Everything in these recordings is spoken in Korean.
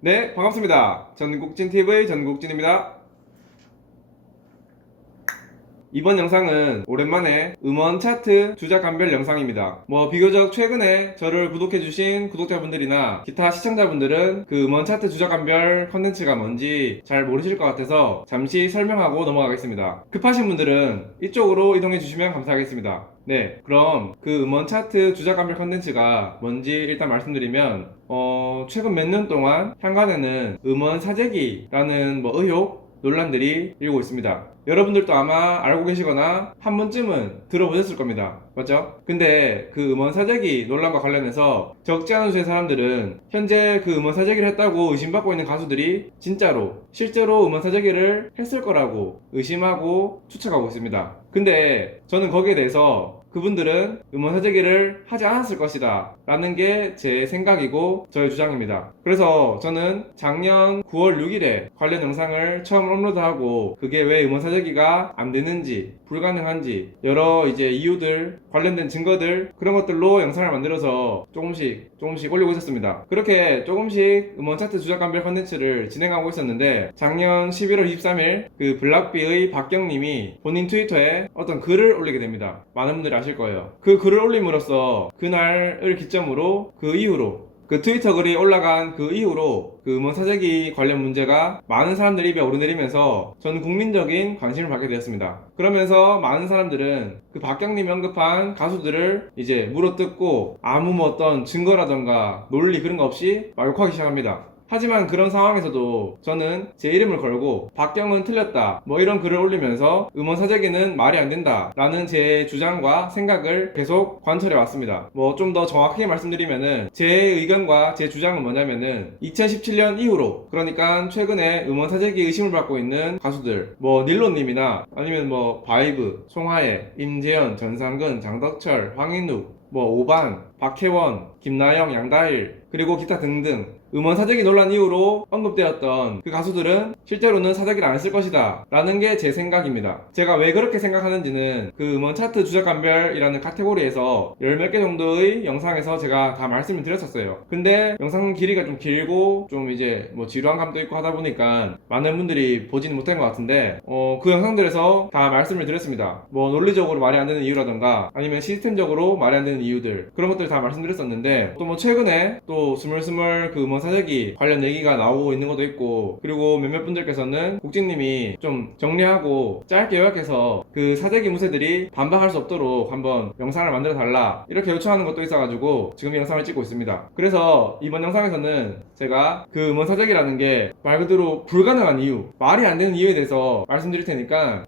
네, 반갑습니다. 전국진TV 전국진입니다. 이번 영상은 오랜만에 음원 차트 주작감별 영상입니다. 비교적 최근에 저를 구독해주신 구독자분들이나 기타 시청자분들은 그 음원 차트 주작감별 컨텐츠가 뭔지 잘 모르실 것 같아서 잠시 설명하고 넘어가겠습니다. 급하신 분들은 이쪽으로 이동해주시면 감사하겠습니다. 네, 그럼 그 음원 차트 주작감별 컨텐츠가 뭔지 일단 말씀드리면 최근 몇 년 동안 향관에는 음원 사재기라는 의혹 논란들이 일고 있습니다. 여러분들도 아마 알고 계시거나 한 번쯤은 들어보셨을 겁니다. 맞죠? 근데 그 음원 사재기 논란과 관련해서 적지 않은 수의 사람들은 현재 그 음원 사재기를 했다고 의심받고 있는 가수들이 진짜로 실제로 음원 사재기를 했을 거라고 의심하고 추측하고 있습니다. 근데 저는 거기에 대해서 그분들은 음원 사재기를 하지 않았을 것이다 라는 게 제 생각이고 저의 주장입니다. 그래서 저는 작년 9월 6일에 관련 영상을 처음 업로드하고 그게 왜 음원 사재기가 안 되는지 불가능한지 여러 이제 이유들 관련된 증거들 그런 것들로 영상을 만들어서 조금씩 올리고 있었습니다. 그렇게 조금씩 음원 차트 주작감별 컨텐츠를 진행하고 있었는데 작년 11월 23일 그 블락비의 박경님이 본인 트위터에 어떤 글을 올리게 됩니다. 많은 분들이 아실 거예요. 그 글을 올림으로써 그날을 기점으로 그 이후로 그 트위터 글이 올라간 그 이후로 그 음원 사재기 관련 문제가 많은 사람들이 입에 오르내리면서 전 국민적인 관심을 받게 되었습니다. 그러면서 많은 사람들은 그 박경님이 언급한 가수들을 이제 물어뜯고 아무 어떤 증거라던가 논리 그런 거 없이 막 욕하기 시작합니다. 하지만 그런 상황에서도 저는 제 이름을 걸고 박경은 틀렸다 이런 글을 올리면서 음원 사재기는 말이 안 된다 라는 제 주장과 생각을 계속 관철해 왔습니다. 좀 더 정확하게 말씀드리면은 제 의견과 제 주장은 뭐냐면은 2017년 이후로 그러니까 최근에 음원 사재기 의심을 받고 있는 가수들 닐로님이나 아니면 바이브, 송하예, 임재현, 전상근, 장덕철, 황인욱 오반, 박혜원, 김나영, 양다일 그리고 기타 등등 음원 사재기 논란 이후로 언급되었던 그 가수들은 실제로는 사재기를 안 했을 것이다 라는 게 제 생각입니다. 제가 왜 그렇게 생각하는지는 그 음원 차트 주작감별이라는 카테고리에서 열 몇 개 정도의 영상에서 제가 다 말씀을 드렸었어요. 근데 영상 길이가 좀 길고 좀 이제 지루한 감도 있고 하다 보니까 많은 분들이 보지는 못한 것 같은데 그 영상들에서 다 말씀을 드렸습니다. 논리적으로 말이 안 되는 이유라던가 아니면 시스템적으로 말이 안 되는 이유들 그런 것들 다 말씀드렸었는데 또 최근에 또 스물스물 그 음원 사재기 관련 얘기가 나오고 있는 것도 있고 그리고 몇몇 분들께서는 국진님이 좀 정리하고 짧게 요약해서 그 사재기 무새들이 반박할 수 없도록 한번 영상을 만들어 달라 이렇게 요청하는 것도 있어가지고 지금 이 영상을 찍고 있습니다. 그래서 이번 영상에서는 제가 그 음원 사재기라는 게 말 그대로 불가능한 이유 말이 안 되는 이유에 대해서 말씀드릴 테니까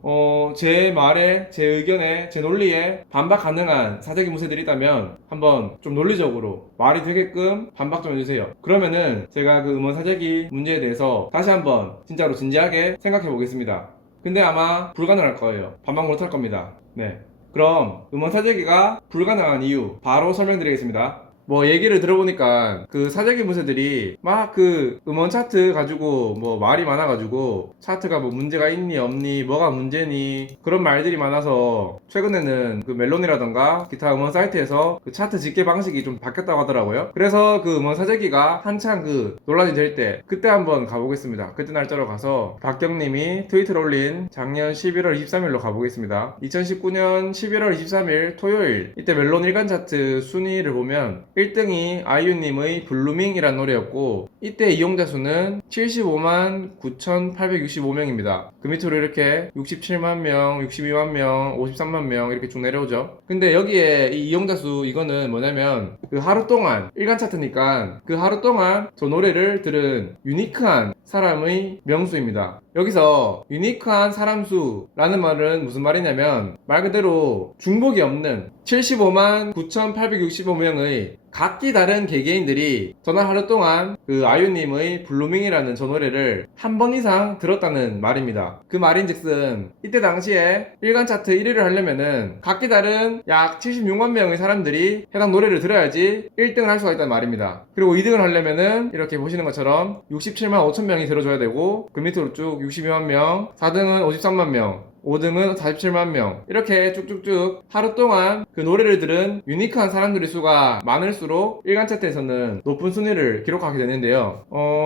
제 말에 제 의견에 제 논리에 반박 가능한 사재기 무새들이 있다면 한번 좀 논리적으로 말이 되게끔 반박 좀 해주세요. 그러면은 제가 그 음원 사재기 문제에 대해서 다시 한번 진짜로 진지하게 생각해 보겠습니다. 근데 아마 불가능할 거예요. 반박 못할 겁니다. 네. 그럼 음원 사재기가 불가능한 이유 바로 설명드리겠습니다. 얘기를 들어보니까 그 사재기 무새들이 막 그 음원 차트 가지고 말이 많아가지고 차트가 문제가 있니 없니 뭐가 문제니 그런 말들이 많아서 최근에는 그 멜론이라던가 기타 음원 사이트에서 그 차트 집계 방식이 좀 바뀌었다고 하더라고요. 그래서 그 음원 사재기가 한창 그 논란이 될 때 그때 한번 가보겠습니다. 그때 날짜로 가서 박경님이 트위터를 올린 작년 11월 23일로 가보겠습니다. 2019년 11월 23일 토요일 이때 멜론 일간 차트 순위를 보면 1등이 아이유님의 블루밍이란 노래였고 이때 이용자 수는 75만 9,865명입니다. 그 밑으로 이렇게 67만 명, 62만 명, 53만 명 이렇게 쭉 내려오죠. 근데 여기에 이 이용자 수 이거는 뭐냐면 그 하루 동안 일간 차트니까 그 하루 동안 저 노래를 들은 유니크한 사람의 명수입니다. 여기서 유니크한 사람 수라는 말은 무슨 말이냐면 말 그대로 중복이 없는 75만 9,865명의 각기 다른 개개인들이 전날 하루 동안 그 아이유님의 블루밍이라는 저 노래를 한 번 이상 들었다는 말입니다. 그 말인즉슨 이때 당시에 일간 차트 1위를 하려면은 각기 다른 약 76만 명의 사람들이 해당 노래를 들어야지 1등을 할 수가 있다는 말입니다. 그리고 2등을 하려면은 이렇게 보시는 것처럼 67만 5천 명이 들어줘야 되고 그 밑으로 쭉 62만 명, 4등은 53만 명, 5등은 47만 명. 이렇게 쭉쭉쭉 하루 동안 그 노래를 들은 유니크한 사람들의 수가 많을수록 일간 차트에서는 높은 순위를 기록하게 되는데요.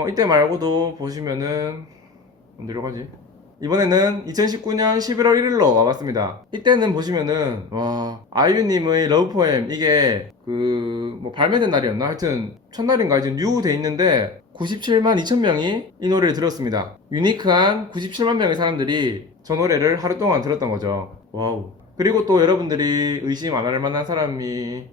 이때 말고도 보시면은 어디로 가지? 이번에는 2019년 11월 1일로 와봤습니다. 이때는 보시면은 와, 아이유님의 러브포엠 이게 발매된 날이었나? 하여튼 첫날인가 이제 뉴 돼 있는데 97만 2천 명이 이 노래를 들었습니다. 유니크한 97만 명의 사람들이 저 노래를 하루 동안 들었던 거죠. 와우. 그리고 또 여러분들이 의심 안 할 만한 사람이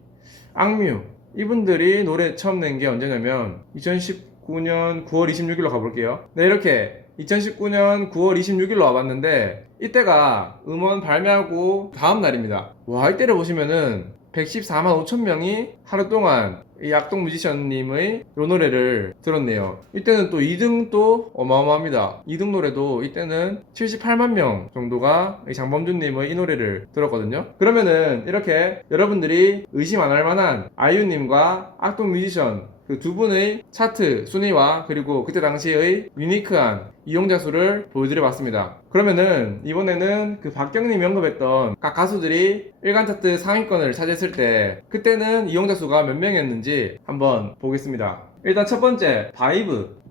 악뮤. 이분들이 노래 처음 낸 게 언제냐면 2019년 9월 26일로 가볼게요. 네, 이렇게 2019년 9월 26일로 와봤는데 이때가 음원 발매하고 다음 날입니다. 와, 이때를 보시면은 114만 5천 명이 하루 동안 이 악동 뮤지션님의 요 노래를 들었네요. 이때는 또 2등도 어마어마합니다. 2등 노래도 이때는 78만 명 정도가 장범준님의 이 노래를 들었거든요. 그러면은 이렇게 여러분들이 의심 안 할 만한 아이유님과 악동 뮤지션 그 두 분의 차트 순위와 그리고 그때 당시의 유니크한 이용자 수를 보여드려 봤습니다. 그러면은 이번에는 그 박경님이 언급했던 각 가수들이 일간 차트 상위권을 차지했을 때 그때는 이용자 수가 몇 명이었는지 한번 보겠습니다. 일단 첫 번째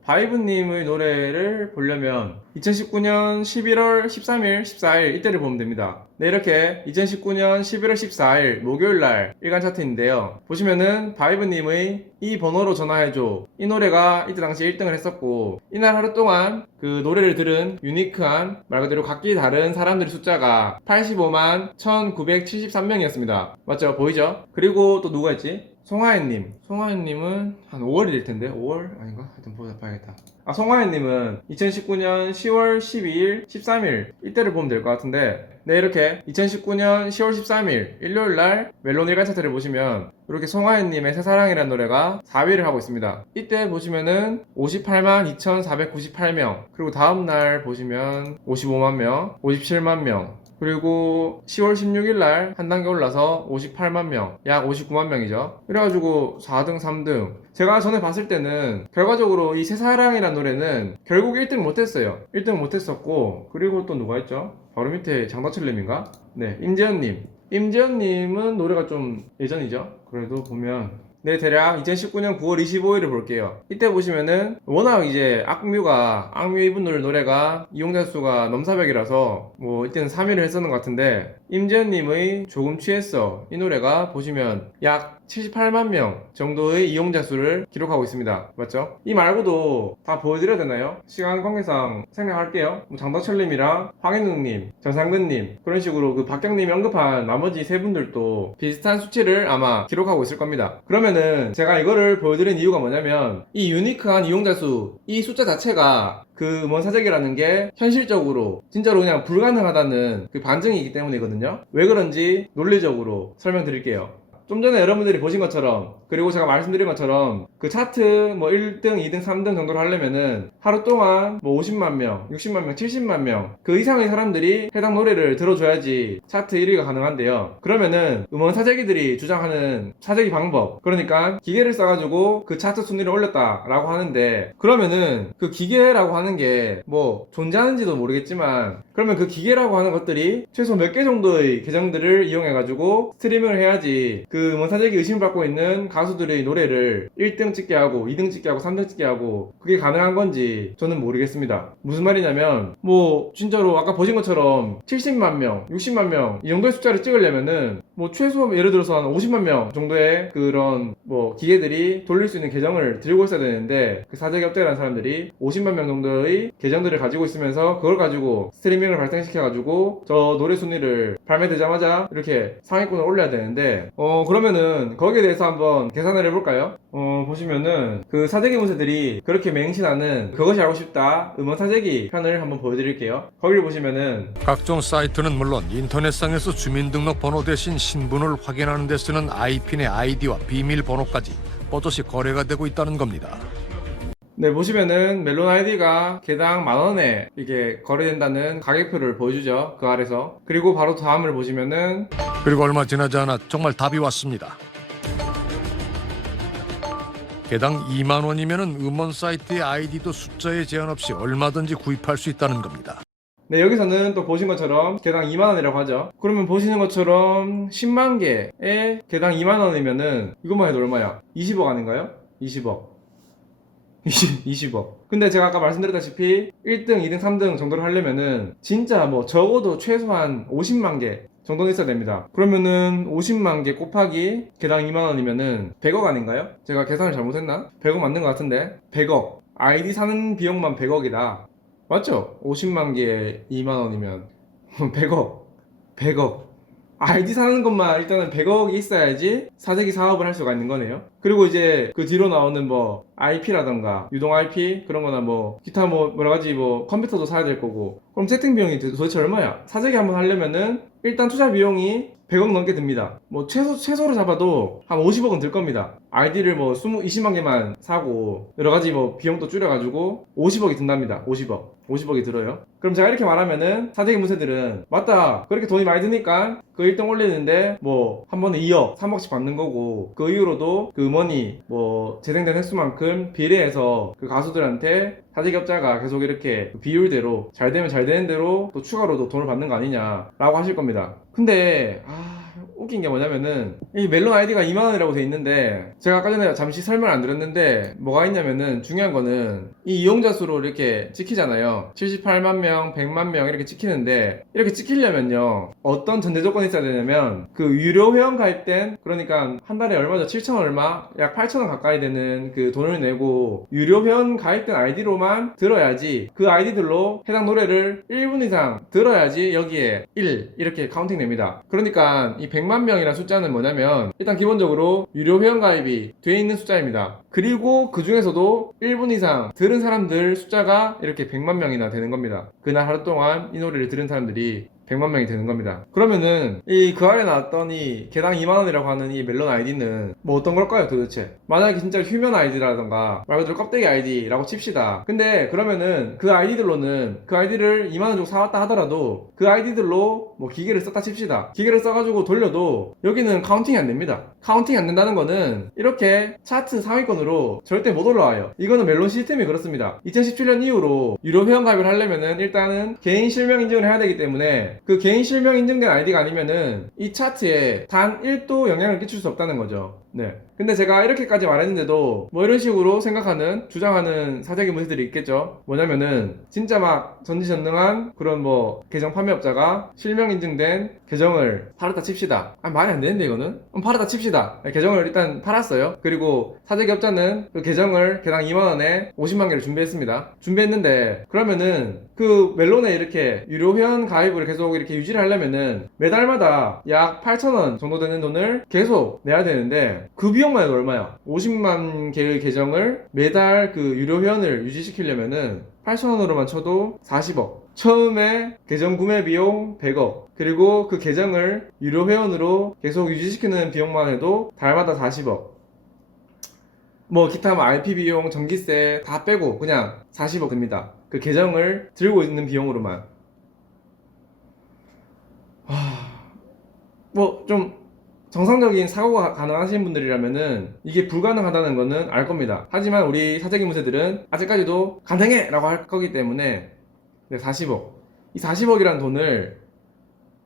바이브님의 노래를 보려면 2019년 11월 13일, 14일 이때를 보면 됩니다. 네, 이렇게 2019년 11월 14일 목요일날 일간 차트인데요. 보시면은 바이브님의 이 번호로 전화해줘 이 노래가 이때 당시에 1등을 했었고 이날 하루 동안 그 노래를 들은 유니크한 말 그대로 각기 다른 사람들의 숫자가 85만 1973명이었습니다. 맞죠? 보이죠? 그리고 또 누가 있지? 송하연님은 한 5월이 될 텐데 5월 아닌가? 하여튼 봐야겠다. 송하연님은 2019년 10월 12일, 13일 이때를 보면 될 것 같은데 네, 이렇게 2019년 10월 13일 일요일날 멜론 일간 차트를 보시면 이렇게 송하연님의 새사랑이라는 노래가 4위를 하고 있습니다. 이때 보시면은 58만 2,498명 그리고 다음날 보시면 55만 명, 57만 명 그리고 10월 16일날 한 단계 올라서 58만 명, 약 59만 명이죠. 그래가지고 4등, 3등. 제가 전에 봤을 때는 결과적으로 이 새사랑이라는 노래는 결국 1등 못했어요. 1등 못했었고 그리고 또 누가 있죠? 바로 밑에 장다철님인가? 네, 임재현님은 노래가 좀 예전이죠. 그래도 보면 네, 대략 2019년 9월 25일을 볼게요. 이때 보시면은 워낙 이제 악뮤 이분들 노래가 이용자 수가 넘사벽이라서 뭐 이때는 3위를 했었는 것 같은데 임재현님의 조금 취했어 이 노래가 보시면 약 78만 명 정도의 이용자 수를 기록하고 있습니다. 맞죠? 이 말고도 다 보여드려야 되나요? 시간 관계상 생략할게요. 뭐 장덕철님이랑 황인웅님, 전상근님 그런 식으로 그 박경님이 언급한 나머지 세 분들도 비슷한 수치를 아마 기록하고 있을 겁니다. 그러면은 제가 이거를 보여드린 이유가 뭐냐면 이 유니크한 이용자 수, 이 숫자 자체가 그 음원 사재기라는 게 현실적으로 진짜로 그냥 불가능하다는 그 반증이기 때문이거든요. 왜 그런지 논리적으로 설명드릴게요. 좀 전에 여러분들이 보신 것처럼 그리고 제가 말씀드린 것처럼 그 차트 뭐 1등, 2등, 3등 정도로 하려면은 하루 동안 뭐 50만 명, 60만 명, 70만 명 그 이상의 사람들이 해당 노래를 들어줘야지 차트 1위가 가능한데요. 그러면은 음원 사재기들이 주장하는 사재기 방법 그러니까 기계를 써가지고 그 차트 순위를 올렸다라고 하는데 그러면은 그 기계라고 하는 게 뭐 존재하는지도 모르겠지만 그러면 그 기계라고 하는 것들이 최소 몇 개 정도의 계정들을 이용해가지고 스트리밍을 해야지 그 음원 사재기 의심을 받고 있는 가수들의 노래를 1등 찍게 하고 2등 찍게 하고 3등 찍게 하고 그게 가능한 건지 저는 모르겠습니다. 무슨 말이냐면 뭐 진짜로 아까 보신 것처럼 70만 명, 60만 명 이 정도의 숫자를 찍으려면은 뭐 최소 예를 들어서 한 50만 명 정도의 그런 뭐 기계들이 돌릴 수 있는 계정을 들고 있어야 되는데 그 사재기 업체라는 사람들이 50만 명 정도의 계정들을 가지고 있으면서 그걸 가지고 스트리밍을 발생시켜가지고 저 노래 순위를 발매되자마자 이렇게 상위권을 올려야 되는데 그러면은 거기에 대해서 한번 계산을 해볼까요? 보시면은 그 사재기 문세들이 그렇게 맹신하는 그것이 알고 싶다 음원 사재기 편을 한번 보여드릴게요. 거기를 보시면은 각종 사이트는 물론 인터넷상에서 주민등록번호 대신 신분을 확인하는 데 쓰는 IPN의 아이디와 비밀번호까지 뻗어시 거래가 되고 있다는 겁니다. 네, 보시면은 멜론 아이디가 개당 10,000원에 이게 거래된다는 가격표를 보여주죠. 그 아래서. 그리고 바로 다음을 보시면은 그리고 얼마 지나지 않아 정말 답이 왔습니다. 개당 2만 원이면은 음원 사이트의 아이디도 숫자에 제한 없이 얼마든지 구입할 수 있다는 겁니다. 네, 여기서는 또 보신 것처럼 개당 2만원이라고 하죠. 그러면 보시는 것처럼 10만 개에 개당 2만원이면은 이것만 해도 얼마야? 20억 아닌가요? 20억. 20억. 근데 제가 아까 말씀드렸다시피 1등, 2등, 3등 정도를 하려면은 진짜 뭐 적어도 최소한 50만 개 정도는 있어야 됩니다. 그러면은 50만 개 곱하기 개당 2만원이면은 100억 아닌가요? 제가 계산을 잘못했나? 100억 맞는 것 같은데 100억. 아이디 사는 비용만 100억이다. 맞죠? 50만 개에 2만원이면 100억. 100억. 아이디 사는 것만 일단은 100억이 있어야지 사재기 사업을 할 수가 있는 거네요. 그리고 이제 그 뒤로 나오는 뭐 IP라던가 유동 IP 그런 거나 뭐 기타 뭐 여러 가지 뭐 컴퓨터도 사야 될 거고 그럼 세팅 비용이 도대체 얼마야? 사재기 한번 하려면은 일단 투자 비용이 100억 넘게 듭니다. 뭐 최소로 잡아도 한 50억은 들 겁니다. 아이디를 뭐 20만 개만 사고 여러 가지 뭐 비용도 줄여가지고 50억이 든답니다. 50억이 들어요. 그럼 제가 이렇게 말하면은 사재기 무새들은 맞다 그렇게 돈이 많이 드니까 그 1등 올리는데 뭐 한 번에 2억 3억씩 받는 거고 그 이후로도 그 음원이 뭐 재생된 횟수만큼 비례해서 그 가수들한테 사재기업자가 계속 이렇게 그 비율대로 잘 되면 잘 되는 대로 또 추가로도 돈을 받는 거 아니냐 라고 하실 겁니다. 근데 웃긴 게 뭐냐면은 이 멜론 아이디가 2만원이라고 돼 있는데 제가 아까 전에 잠시 설명 안 드렸는데 뭐가 있냐면은 중요한 거는 이 이용자 수로 이렇게 찍히잖아요. 78만 명, 100만 명 이렇게 찍히는데 이렇게 찍히려면요 어떤 전제 조건이 있어야 되냐면 그 유료 회원 가입된 그러니까 한 달에 얼마죠? 7천 얼마? 약 8천원 가까이 되는 그 돈을 내고 유료 회원 가입된 아이디로만 들어야지 그 아이디들로 해당 노래를 1분 이상 들어야지 여기에 1 이렇게 카운팅 됩니다. 그러니까 이 100만 명이라는 숫자는 뭐냐면 일단 기본적으로 유료 회원 가입이 돼 있는 숫자입니다. 그리고 그 중에서도 1분 이상 들은 사람들 숫자가 이렇게 100만 명이나 되는 겁니다. 그날 하루 동안 이 노래를 들은 사람들이 100만 명이 되는 겁니다. 그러면은 이 그 아래 나왔던 이 개당 2만원이라고 하는 이 멜론 아이디는 뭐 어떤 걸까요 도대체? 만약에 진짜 휴면 아이디라던가 말 그대로 껍데기 아이디라고 칩시다. 근데 그러면은 그 아이디들로는 그 아이디를 2만원 주고 사왔다 하더라도 그 아이디들로 뭐 기계를 썼다 칩시다. 기계를 써가지고 돌려도 여기는 카운팅이 안 됩니다. 카운팅이 안 된다는 거는 이렇게 차트 상위권으로 절대 못 올라와요. 이거는 멜론 시스템이 그렇습니다. 2017년 이후로 유료 회원 가입을 하려면은 일단은 개인 실명 인증을 해야 되기 때문에 그 개인 실명 인증된 아이디가 아니면은 이 차트에 단 1도 영향을 끼칠 수 없다는 거죠. 네. 근데 제가 이렇게까지 말했는데도 뭐 이런 식으로 생각하는 주장하는 사재기 문제들이 있겠죠. 뭐냐면은 진짜 막 전지전능한 그런 뭐 계정 판매업자가 실명 인증된 계정을 팔았다 칩시다. 말이 안 되는데 이거는 팔았다 칩시다. 계정을 일단 팔았어요. 그리고 사재기업자는 그 계정을 개당 2만원에 50만 개를 준비했습니다. 준비했는데 그러면은 그 멜론에 이렇게 유료 회원 가입을 계속 이렇게 유지를 하려면은 매달마다 약 8,000원 정도 되는 돈을 계속 내야 되는데 그 비용만 해도 얼마야? 50만 개의 계정을 매달 그 유료 회원을 유지시키려면은 8,000원으로만 쳐도 40억. 처음에 계정 구매 비용 100억. 그리고 그 계정을 유료 회원으로 계속 유지시키는 비용만 해도 달마다 40억. 뭐 기타 뭐 IP 비용, 전기세 다 빼고 그냥 40억 듭니다. 그 계정을 들고 있는 비용으로만. 뭐 좀 정상적인 사고가 가능하신 분들이라면은 이게 불가능하다는 거는 알 겁니다. 하지만 우리 사재기 무새들은 아직까지도 가능해! 라고 할 거기 때문에 40억. 이 40억이라는 돈을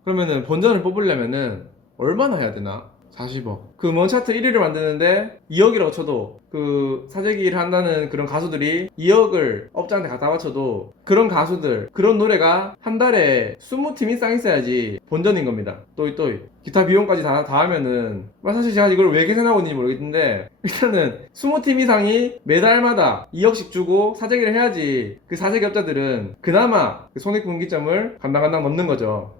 그러면은 본전을 뽑으려면은 얼마나 해야 되나? 40억. 그 음원 차트 1위를 만드는데 2억이라고 쳐도 그 사재기를 한다는 그런 가수들이 2억을 업자한테 갖다 바쳐도 그런 가수들, 그런 노래가 한 달에 20팀 이상 있어야지 본전인 겁니다. 또이 기타 비용까지 다 하면은 사실 제가 이걸 왜 계산하고 있는지 모르겠는데 일단은 20팀 이상이 매달마다 2억씩 주고 사재기를 해야지 그 사재기 업자들은 그나마 그 손익분기점을 간당간당 넘는 거죠.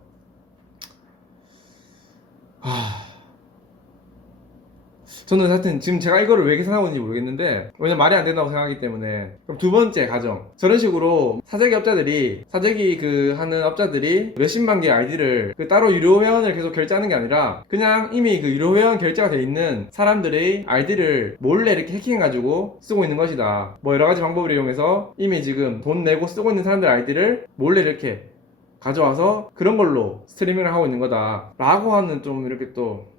저는 하여튼 지금 제가 이거를 왜 계산하고 있는지 모르겠는데 왜냐면 말이 안 된다고 생각하기 때문에. 그럼 두 번째 가정, 저런 식으로 사재기 업자들이 사재기 그 하는 업자들이 몇십만 개 아이디를 그 따로 유료 회원을 계속 결제하는 게 아니라 그냥 이미 그 유료 회원 결제가 돼 있는 사람들의 아이디를 몰래 이렇게 해킹해가지고 쓰고 있는 것이다. 뭐 여러 가지 방법을 이용해서 이미 지금 돈 내고 쓰고 있는 사람들 아이디를 몰래 이렇게 가져와서 그런 걸로 스트리밍을 하고 있는 거다 라고 하는 좀 이렇게 또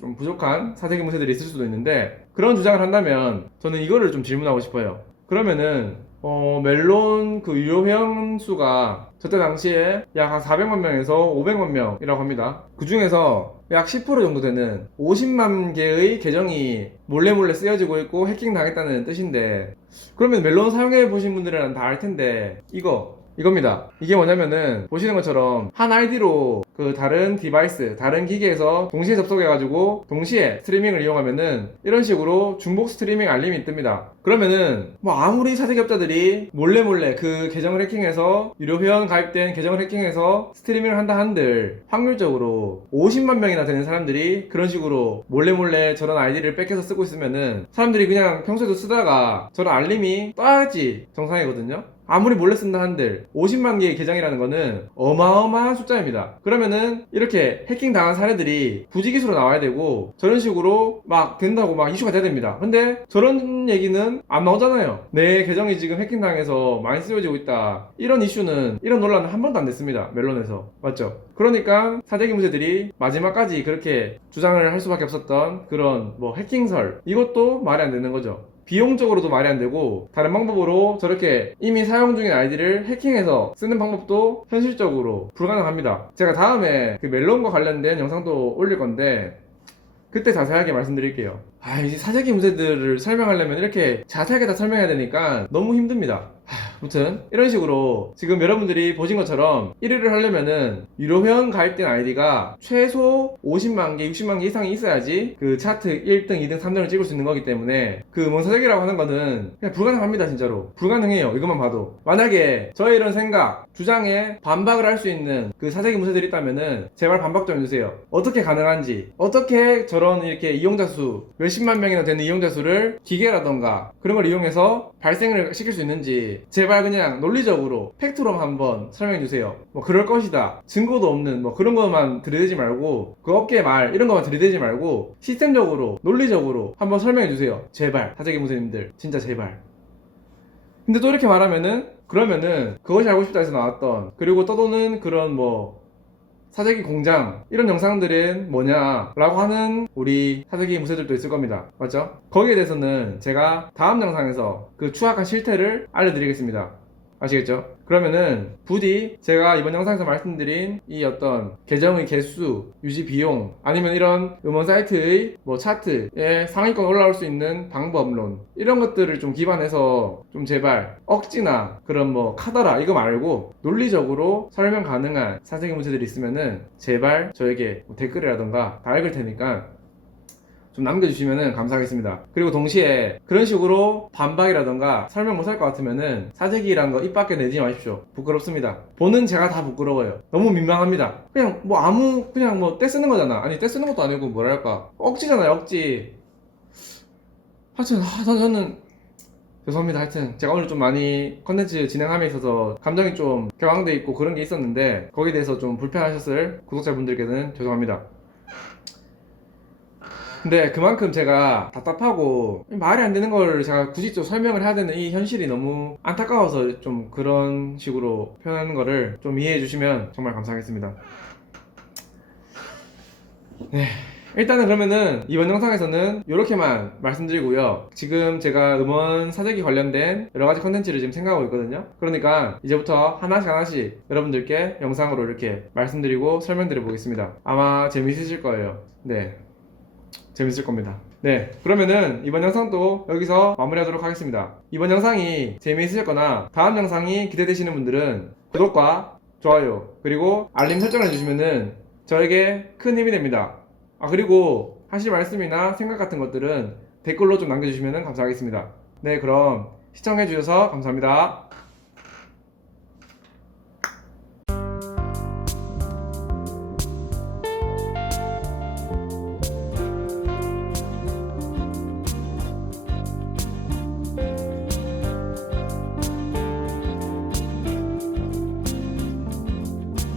좀 부족한 사재기 무새들이 있을 수도 있는데 그런 주장을 한다면 저는 이거를 좀 질문하고 싶어요. 그러면은 멜론 그 유료 회원 수가 저때 당시에 약 한 400만 명에서 500만 명이라고 합니다. 그 중에서 약 10% 정도 되는 50만 개의 계정이 몰래 쓰여지고 있고 해킹 당했다는 뜻인데, 그러면 멜론 사용해 보신 분들은 다 알 텐데 이겁니다. 이게 뭐냐면은 보시는 것처럼 한 아이디로 그 다른 디바이스, 다른 기기에서 동시에 접속해가지고 동시에 스트리밍을 이용하면은 이런 식으로 중복 스트리밍 알림이 뜹니다. 그러면은 뭐 아무리 사기업자들이 몰래 그 계정을 해킹해서 유료 회원 가입된 계정을 해킹해서 스트리밍을 한다 한들 확률적으로 50만 명이나 되는 사람들이 그런 식으로 몰래 저런 아이디를 뺏겨서 쓰고 있으면은 사람들이 그냥 평소에도 쓰다가 저런 알림이 떠야지 정상이거든요. 아무리 몰래 쓴다 한들 50만 개의 계정이라는 거는 어마어마한 숫자입니다. 그러면은 이렇게 해킹 당한 사례들이 부지기수로 나와야 되고 저런 식으로 막 된다고 막 이슈가 돼야 됩니다. 근데 저런 얘기는 안 나오잖아요. 내 계정이 지금 해킹 당해서 많이 쓰여지고 있다, 이런 이슈는, 이런 논란은 한 번도 안 됐습니다. 멜론에서. 맞죠? 그러니까 사재기 무새들이 마지막까지 그렇게 주장을 할 수밖에 없었던 그런 뭐 해킹설, 이것도 말이 안 되는 거죠. 비용적으로도 말이 안 되고 다른 방법으로 저렇게 이미 사용 중인 아이디를 해킹해서 쓰는 방법도 현실적으로 불가능합니다. 제가 다음에 그 멜론과 관련된 영상도 올릴 건데 그때 자세하게 말씀드릴게요. 이 사재기 문제들을 설명하려면 이렇게 자세하게 다 설명해야 되니까 너무 힘듭니다. 아무튼 이런 식으로 지금 여러분들이 보신 것처럼 1위를 하려면은 유료 회원 가입된 아이디가 최소 50만 개, 60만 개 이상이 있어야지 그 차트 1등, 2등, 3등을 찍을 수 있는 거기 때문에 그 사재기라고 하는 거는 그냥 불가능합니다. 진짜로 불가능해요. 이것만 봐도. 만약에 저의 이런 생각, 주장에 반박을 할 수 있는 그 사재기 문제들이 있다면은 제발 반박 좀 해주세요. 어떻게 가능한지, 어떻게 저런 이렇게 이용자 수 몇십만 명이나 되는 이용자 수를 기계라던가 그런 걸 이용해서 발생을 시킬 수 있는지 제발 그냥 논리적으로 팩트로 한번 설명해 주세요. 뭐 그럴 것이다, 증거도 없는 뭐 그런 것만 들이대지 말고, 그 업계 말 이런 것만 들이대지 말고 시스템적으로 논리적으로 한번 설명해 주세요. 제발 사재기 무새님들 진짜 제발. 근데 또 이렇게 말하면은 그러면은 그것이 알고 싶다 해서 나왔던, 그리고 떠도는 그런 뭐 사재기 공장 이런 영상들은 뭐냐 라고 하는 우리 사재기 무새들도 있을 겁니다. 맞죠? 거기에 대해서는 제가 다음 영상에서 그 추악한 실태를 알려드리겠습니다. 아시겠죠? 그러면은 부디 제가 이번 영상에서 말씀드린 이 어떤 계정의 개수, 유지 비용, 아니면 이런 음원 사이트의 뭐 차트에 상위권 올라올 수 있는 방법론, 이런 것들을 좀 기반해서 좀 제발 억지나 그런 뭐 카더라 이거 말고 논리적으로 설명 가능한 사재기 문제들이 있으면은 제발 저에게 뭐 댓글이라던가 다 읽을 테니까 좀 남겨주시면 감사하겠습니다. 그리고 동시에 그런 식으로 반박이라던가 설명 못할 것 같으면은 사재기란 거 입 밖에 내지 마십시오. 부끄럽습니다. 보는 제가 다 부끄러워요. 너무 민망합니다. 그냥 뭐 그냥 뭐 떼쓰는 거잖아. 아니 떼쓰는 것도 아니고 뭐랄까 억지잖아요, 억지. 하여튼 저는 죄송합니다. 하여튼 제가 오늘 좀 많이 컨텐츠 진행함에 있어서 감정이 좀 격앙돼 있고 그런 게 있었는데 거기에 대해서 좀 불편하셨을 구독자분들께는 죄송합니다. 근데 그만큼 제가 답답하고 말이 안 되는 걸 제가 굳이 좀 설명을 해야 되는 이 현실이 너무 안타까워서 좀 그런 식으로 표현하는 거를 좀 이해해 주시면 정말 감사하겠습니다. 네, 일단은 그러면은 이번 영상에서는 이렇게만 말씀드리고요. 지금 제가 음원 사재기 관련된 여러가지 컨텐츠를 지금 생각하고 있거든요. 그러니까 이제부터 하나씩 여러분들께 영상으로 이렇게 말씀드리고 설명드려 보겠습니다. 아마 재미있으실 거예요. 네, 재밌을 겁니다. 네, 그러면은 이번 영상도 여기서 마무리하도록 하겠습니다. 이번 영상이 재미있으셨거나 다음 영상이 기대되시는 분들은 구독과 좋아요 그리고 알림 설정을 해주시면은 저에게 큰 힘이 됩니다. 그리고 하실 말씀이나 생각 같은 것들은 댓글로 좀 남겨주시면 감사하겠습니다. 네, 그럼 시청해주셔서 감사합니다.